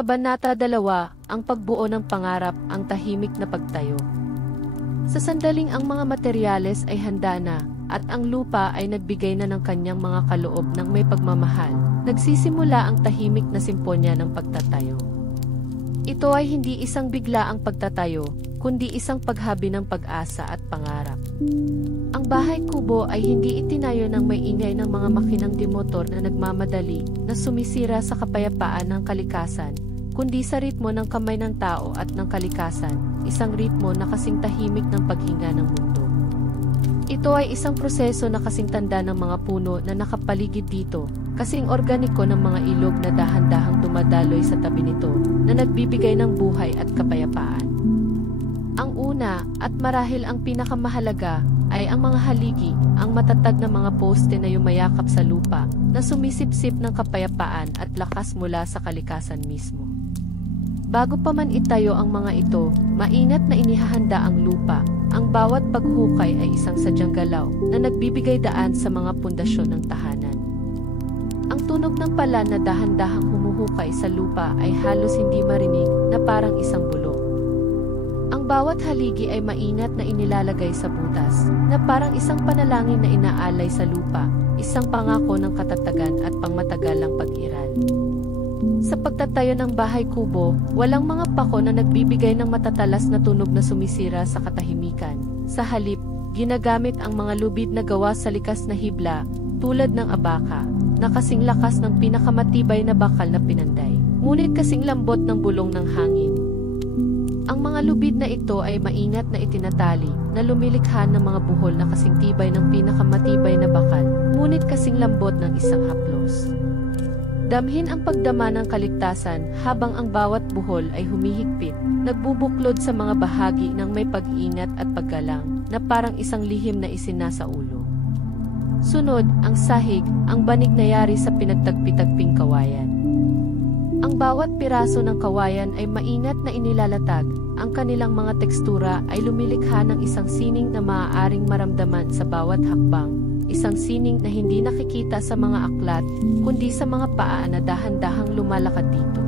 Kabanata 2, ang pagbuo ng pangarap, ang tahimik na pagtayo. Sa sandaling ang mga materyales ay handa na, at ang lupa ay nagbigay na ng kanyang mga kaloob ng may pagmamahal, nagsisimula ang tahimik na simponya ng pagtatayo. Ito ay hindi isang biglaang pagtatayo, kundi isang paghabi ng pag-asa at pangarap. Ang bahay kubo ay hindi itinayo ng may ingay ng mga makinang demotor na nagmamadali, na sumisira sa kapayapaan ng kalikasan, kundi sa ritmo ng kamay ng tao at ng kalikasan, isang ritmo na kasing tahimik ng paghinga ng mundo. Ito ay isang proseso na kasing tanda ng mga puno na nakapaligid dito, kasing organiko ng mga ilog na dahan-dahang dumadaloy sa tabi nito, na nagbibigay ng buhay at kapayapaan. Ang una, at marahil ang pinakamahalaga, ay ang mga haligi, ang matatag na mga poste na yumayakap sa lupa, na sumisipsip ng kapayapaan at lakas mula sa kalikasan mismo. Bago pa man itayo ang mga ito, maingat na inihahanda ang lupa. Ang bawat paghukay ay isang sadyang galaw na nagbibigay daan sa mga pundasyon ng tahanan. Ang tunog ng pala na dahan-dahang humuhukay sa lupa ay halos hindi marinig, na parang isang bulong. Ang bawat haligi ay maingat na inilalagay sa butas, na parang isang panalangin na inaalay sa lupa, isang pangako ng katatagan at pangmatagalang pag-iral. Sa pagtatayo ng bahay kubo, walang mga pako na nagbibigay ng matatalas na tunog na sumisira sa katahimikan. Sa halip, ginagamit ang mga lubid na gawa sa likas na hibla, tulad ng abaka, na kasing lakas ng pinakamatibay na bakal na pinanday, ngunit kasing lambot ng bulong ng hangin. Ang mga lubid na ito ay maingat na itinatali, na lumilikha ng mga buhol na kasing tibay ng pinakamatibay na bakal, ngunit kasing lambot ng isang haplos. Damhin ang pagdama ng kaligtasan habang ang bawat buhol ay humihigpit, nagbubuklod sa mga bahagi ng may pag-ingat at paggalang, na parang isang lihim na isinasa ulo. Sunod, ang sahig, ang banig na yari sa pinagtagpi-tagping kawayan. Ang bawat piraso ng kawayan ay maingat na inilalatag, ang kanilang mga tekstura ay lumilikha ng isang sining na maaaring maramdaman sa bawat hakbang, isang sining na hindi nakikita sa mga aklat, kundi sa mga paa na dahan-dahang lumalakad dito.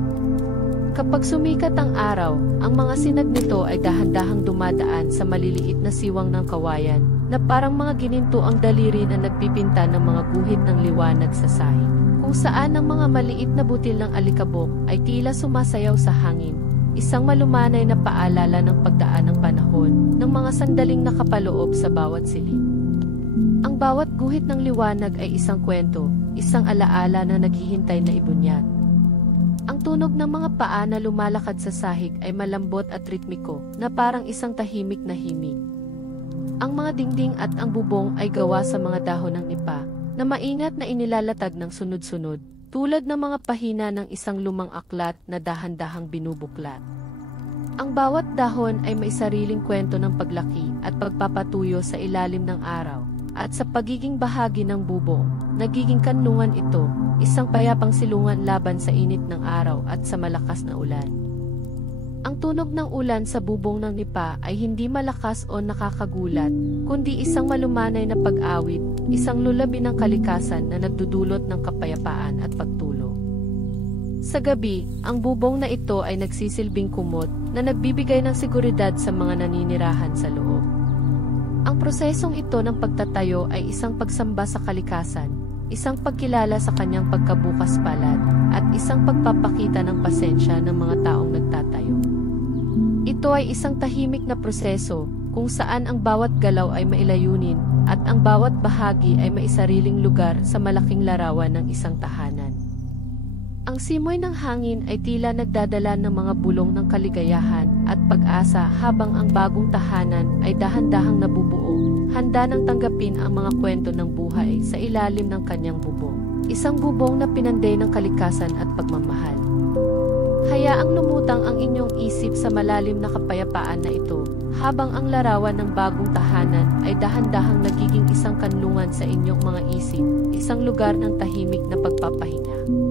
Kapag sumikat ang araw, ang mga sinag nito ay dahan-dahang dumadaan sa maliliit na siwang ng kawayan, na parang mga gininto ang daliri na nagpipinta ng mga guhit ng liwanag sa sahig, kung saan ang mga maliit na butil ng alikabok ay tila sumasayaw sa hangin, isang malumanay na paalala ng pagdaan ng panahon, ng mga sandaling nakapaloob sa bawat silid. Ang bawat guhit ng liwanag ay isang kwento, isang alaala na naghihintay na ibunyag. Ang tunog ng mga paa na lumalakad sa sahig ay malambot at ritmiko, na parang isang tahimik na himig. Ang mga dingding at ang bubong ay gawa sa mga dahon ng nipa, na maingat na inilalatag ng sunod-sunod, tulad ng mga pahina ng isang lumang aklat na dahan-dahang binubuklat. Ang bawat dahon ay may sariling kwento ng paglaki at pagpapatuyo sa ilalim ng araw. At sa pagiging bahagi ng bubong, nagiging kanlungan ito, isang payapang silungan laban sa init ng araw at sa malakas na ulan. Ang tunog ng ulan sa bubong ng nipa ay hindi malakas o nakakagulat, kundi isang malumanay na pag-awit, isang lulabi ng kalikasan na nagdudulot ng kapayapaan at pagtulog. Sa gabi, ang bubong na ito ay nagsisilbing kumot na nagbibigay ng seguridad sa mga naninirahan sa loob. Ang prosesong ito ng pagtatayo ay isang pagsamba sa kalikasan, isang pagkilala sa kanyang pagkabukas palad, at isang pagpapakita ng pasensya ng mga taong nagtatayo. Ito ay isang tahimik na proseso, kung saan ang bawat galaw ay mailayunin, at ang bawat bahagi ay may sariling lugar sa malaking larawan ng isang tahanan. Ang simoy ng hangin ay tila nagdadala ng mga bulong ng kaligayahan at pag-asa habang ang bagong tahanan ay dahan-dahang nabubuo, handa nang tanggapin ang mga kwento ng buhay sa ilalim ng kanyang bubong. Isang bubong na pinanday ng kalikasan at pagmamahal. Hayaang lumutang ang inyong isip sa malalim na kapayapaan na ito, habang ang larawan ng bagong tahanan ay dahan-dahang nagiging isang kanlungan sa inyong mga isip, isang lugar ng tahimik na pagpapahinga.